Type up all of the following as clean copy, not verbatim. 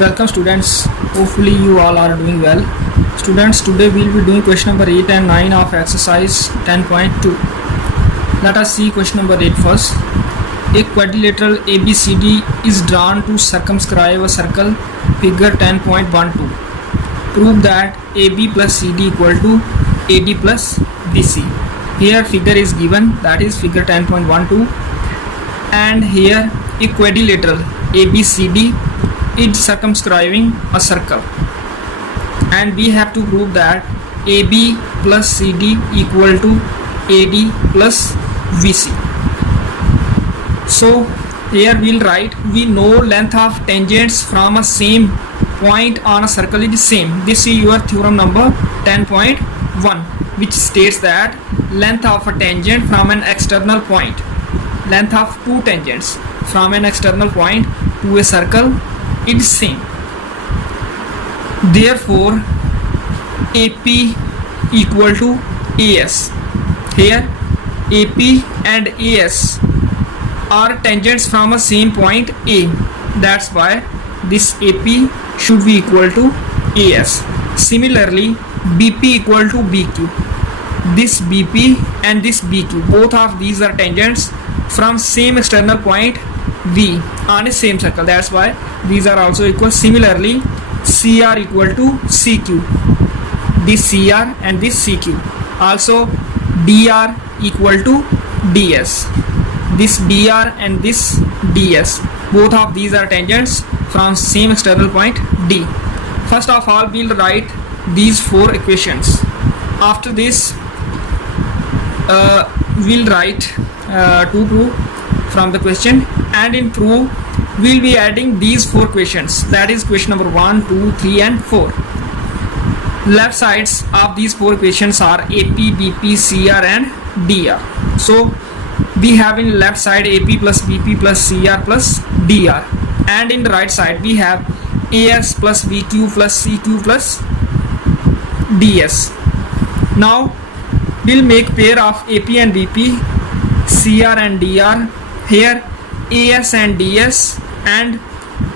Welcome students, hopefully you all are doing well. Students, today we will be doing question number 8 and 9 of exercise 10.2. Let us see question number 8 first. A quadrilateral ABCD is drawn to circumscribe a circle, figure 10.12. Prove that AB plus CD equal to AD plus BC. Here figure is given, that is figure 10.12, and here a quadrilateral ABCD is circumscribing a circle, and we have to prove that AB plus CD equal to AD plus BC. So here we'll write, we know length of tangents from a same point on a circle is same. This is your theorem number 10.1, which states that length of a tangent from an external point, length of two tangents from an external point to a circle is same. Therefore AP equal to AS. Here AP and AS are tangents from a same point A. That's why this AP should be equal to AS. Similarly BP equal to BQ. This BP and this BQ, both of these are tangents from same external point V on a same circle. That's why these are also equal. Similarly CR equal to CQ. This CR and this CQ. Also DR equal to DS. This DR and this DS, both of these are tangents from same external point D. First of all, we'll write these four equations. After this we'll write to prove from the question, and in proof we'll be adding these four questions, that is question number 1, 2, 3 and 4. Left sides of these four equations are AP, BP, CR and DR. So we have in left side AP plus BP plus CR plus DR, and in the right side we have AS plus VQ plus CQ plus DS. Now we'll make pair of AP and BP, CR and DR. Here AS and DS and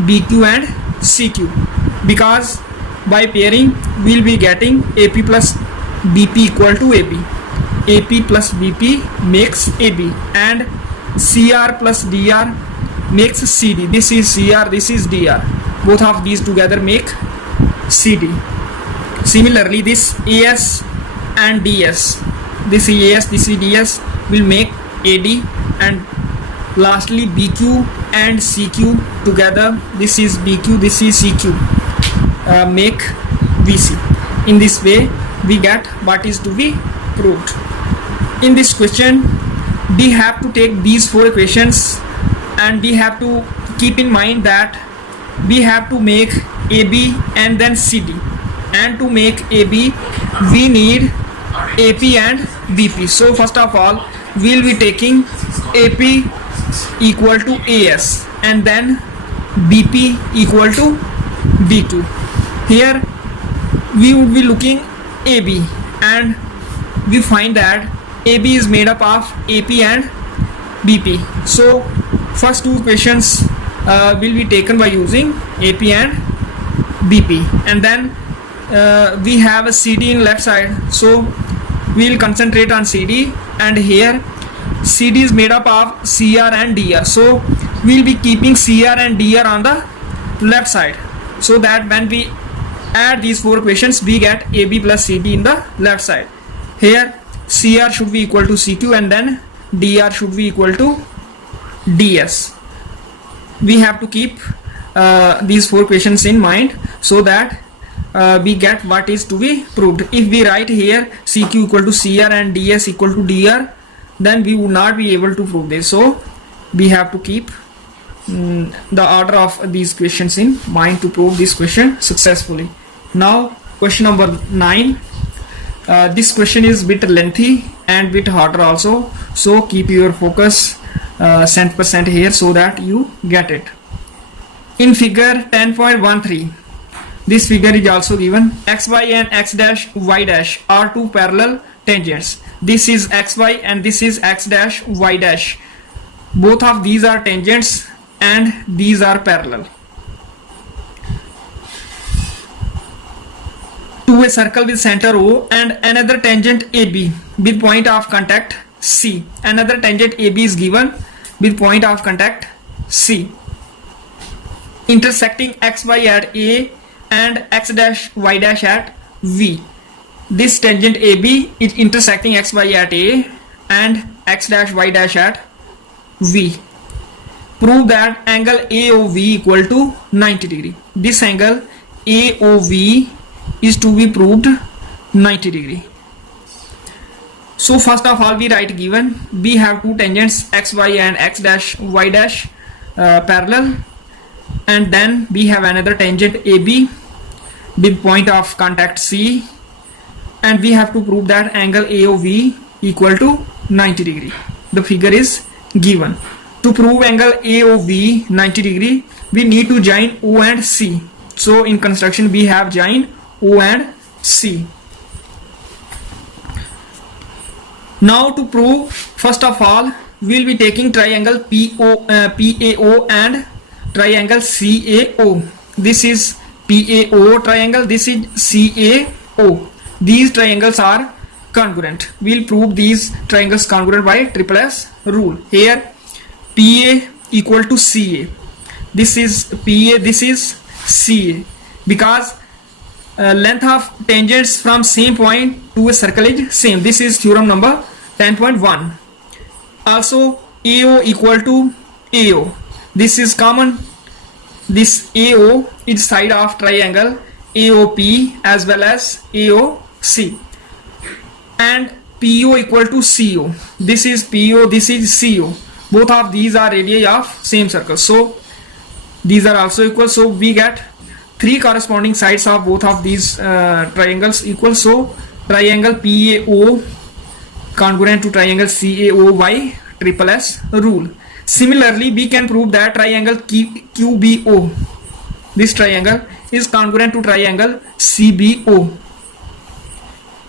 BQ and CQ, because by pairing we'll be getting AP plus BP equal to AB. AP plus BP makes AB, and CR plus DR makes CD. This is CR, this is DR. Both of these together make CD. Similarly this AS and DS, this is AS, this is DS, will make AD, and lastly BQ and CQ together, this is BQ, this is CQ, make BC. In this way we get what is to be proved. In this question we have to take these four equations, and we have to keep in mind that we have to make AB and then CD, and to make AB we need AP and BP. So first of all we'll be taking AP equal to AS and then BP equal to BQ. Here we would be looking AB, and we find that AB is made up of AP and BP. So first two equations will be taken by using AP and BP, and then we have a CD in left side, so we will concentrate on CD, and here CD is made up of CR and DR, so we will be keeping CR and DR on the left side, so that when we add these four equations we get AB plus CD in the left side. Here CR should be equal to CQ, and then DR should be equal to DS. We have to keep these four equations in mind, so that we get what is to be proved. If we write here CQ equal to CR and DS equal to DR, then we would not be able to prove this. So we have to keep the order of these questions in mind to prove this question successfully. Now question number 9. This question is bit lengthy and bit harder also, so keep your focus cent% here so that you get it. In figure 10.13, this figure is also given. XY and X dash Y dash are two parallel tangents. This is XY and this is X dash Y dash. Both of these are tangents and these are parallel. to a circle with center O and another tangent AB with point of contact C. Another tangent AB is given with point of contact C, intersecting xy at A and x dash y dash at V. This tangent AB is intersecting xy at A and x dash y dash at V. Prove that angle AOV equal to 90 degree. This angle AOV is to be proved 90 degree. So first of all we write given, we have two tangents xy and x dash y dash parallel, and then we have another tangent AB with point of contact C, and we have to prove that angle AOV equal to 90 degree. The figure is given. To prove angle AOV 90 degree, we need to join O and C. So in construction we have joined O and C. Now to prove, first of all we will be taking triangle PAO and triangle CAO. This is PAO triangle, this is CAO. These triangles are congruent. We will prove these triangles congruent by triple S rule. Here PA equal to CA. This is PA, this is CA, because length of tangents from same point to a circle is same. This is theorem number 10.1. Also AO equal to AO. This is common. This AO is side of triangle AOP as well as AOC. And PO equal to CO. This is PO, this is CO. Both of these are radii of same circle. So these are also equal. So we get three corresponding sides of both of these triangles equal. So triangle PAO congruent to triangle CAO by triple S rule. Similarly, we can prove that triangle QBO, this triangle, is congruent to triangle CBO,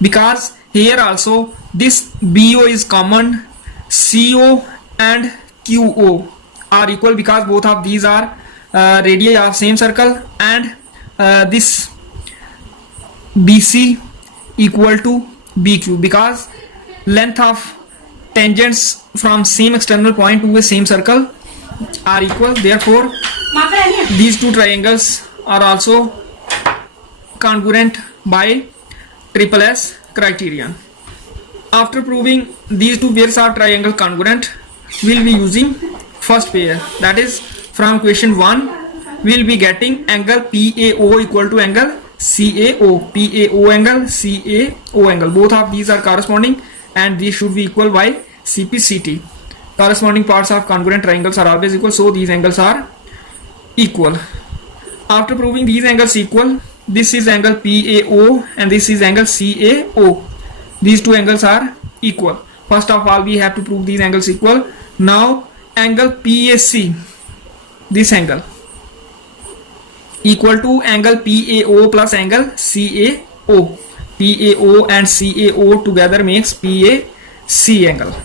because here also this BO is common. CO and QO are equal because both of these are radii of same circle, and this BC equal to BQ because length of tangents from same external point to a same circle are equal. Therefore these two triangles are also congruent by triple S criterion. After proving these two pairs of triangle congruent, we will be using first pair, that is from question 1 we will be getting angle PAO equal to angle CAO. PAO angle, CAO angle, both of these are corresponding and these should be equal by CPCT. Corresponding parts of congruent triangles are always equal, so these angles are equal. After proving these angles equal, this is angle PAO and this is angle CAO. These two angles are equal. First of all we have to prove these angles equal. Now angle PAC, this angle, equal to angle PAO plus angle CAO. PAO and CAO together makes PAC angle.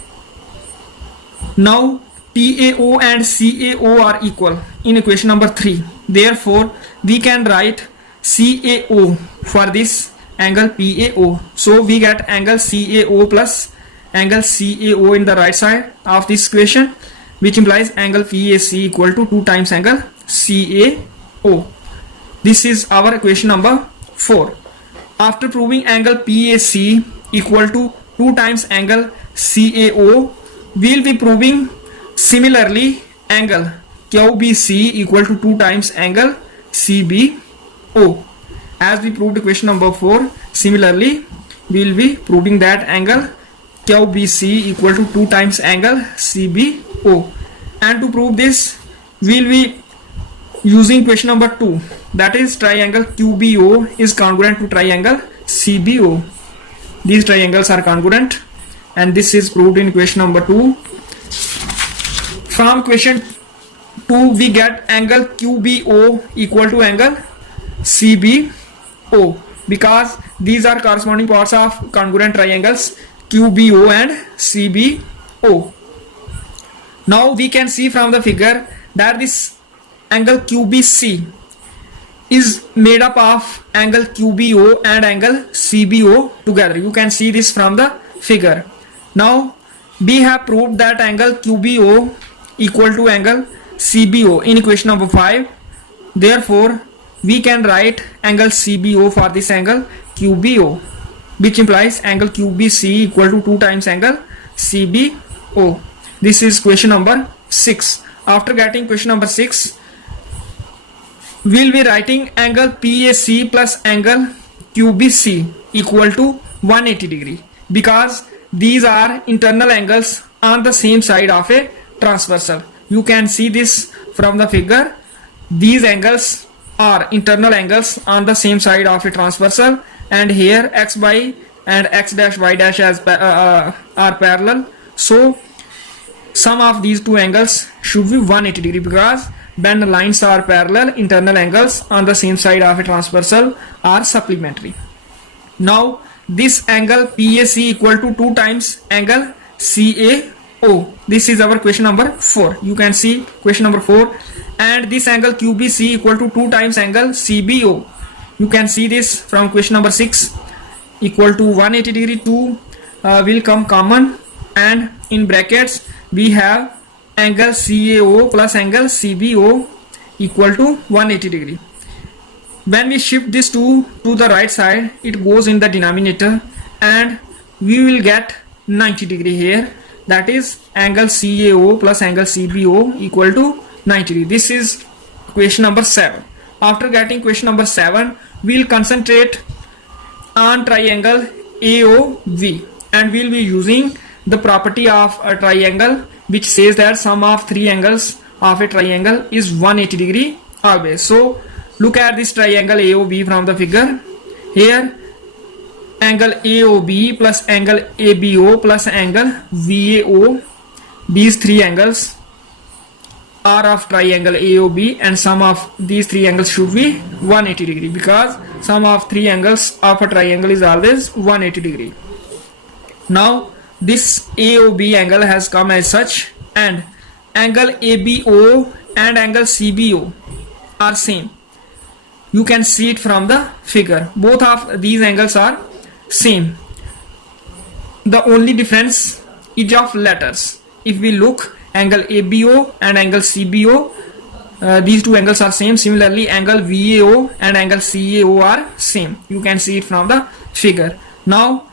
Now PAO and CAO are equal in equation number 3. Therefore we can write CAO for this angle PAO. So we get angle CAO plus angle CAO in the right side of this equation, which implies angle PAC equal to 2 times angle CAO. This is our equation number 4. After proving angle PAC equal to 2 times angle CAO, we will be proving similarly angle QBC equal to 2 times angle CBO. As we proved equation number 4, similarly we will be proving that angle QBC equal to 2 times angle CBO. And to prove this, we will be using question number 2, that is triangle QBO is congruent to triangle CBO. These triangles are congruent and this is proved in question number 2. From question 2 we get angle QBO equal to angle CBO because these are corresponding parts of congruent triangles QBO and CBO. Now we can see from the figure that this angle QBC is made up of angle QBO and angle CBO together. You can see this from the figure. Now we have proved that angle QBO equal to angle CBO in equation number 5. Therefore we can write angle CBO for this angle QBO, which implies angle QBC equal to 2 times angle CBO. This is question number 6. After getting question number 6, we'll be writing angle PAC plus angle QBC equal to 180 degree, because these are internal angles on the same side of a transversal. You can see this from the figure. These angles are internal angles on the same side of a transversal, and here XY and X dash Y dash are parallel. So sum of these two angles should be 180 degree, because when the lines are parallel, internal angles on the same side of a transversal are supplementary. Now this angle PAC equal to 2 times angle CAO. This is our question number 4. You can see question number 4. And this angle QBC equal to 2 times angle CBO. You can see this from question number 6, equal to 180 degree. 2 will come common, and in brackets we have angle CAO plus angle CBO equal to 180 degree. When we shift this 2 to the right side, it goes in the denominator, and we will get 90 degree here. That is angle CAO plus angle CBO equal to 90 degree. This is question number 7. After getting question number 7, we'll concentrate on triangle AOV, and we'll be using the property of a triangle, which says that sum of 3 angles of a triangle is 180 degree always. So look at this triangle AOB from the figure. Here angle AOB plus angle ABO plus angle VAO, these 3 angles are of triangle AOB, and sum of these 3 angles should be 180 degree, because sum of 3 angles of a triangle is always 180 degree. Now this AOB angle has come as such, and angle ABO and angle CBO are same. You can see it from the figure. Both of these angles are same. The only difference is of letters. If we look, angle ABO and angle CBO, these 2 angles are same. Similarly, angle VAO and angle CAO are same. You can see it from the figure. Now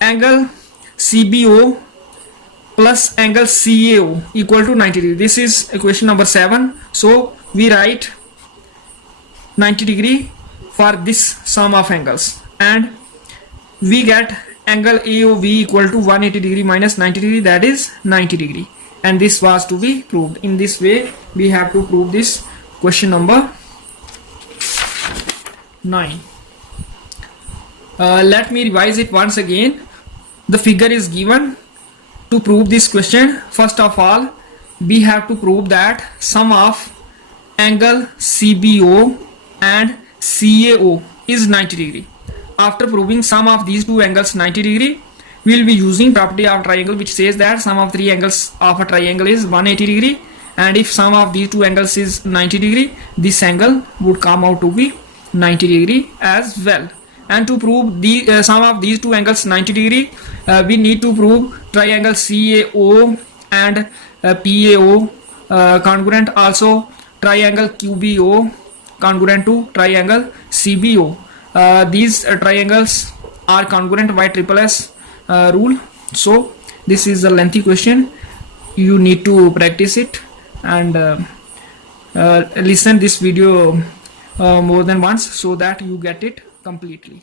angle CBO plus angle CAO equal to 90 degree. This is equation number 7. So we write 90 degree for this sum of angles, and we get angle AOV equal to 180 degree minus 90 degree, that is 90 degree. And this was to be proved. In this way we have to prove this question number 9. Let me revise it once again. The figure is given. To prove this question, first of all we have to prove that sum of angle CBO and CAO is 90 degree. After proving sum of these 2 angles 90 degree, we will be using property of triangle, which says that sum of 3 angles of a triangle is 180 degree, and if sum of these 2 angles is 90 degree, this angle would come out to be 90 degree as well. And to prove the sum of these 2 angles 90 degree, we need to prove triangle CAO and PAO congruent, also triangle QBO congruent to triangle CBO. These triangles are congruent by triple S rule. So this is a lengthy question. You need to practice it and listen this video more than once, so that you get it completely.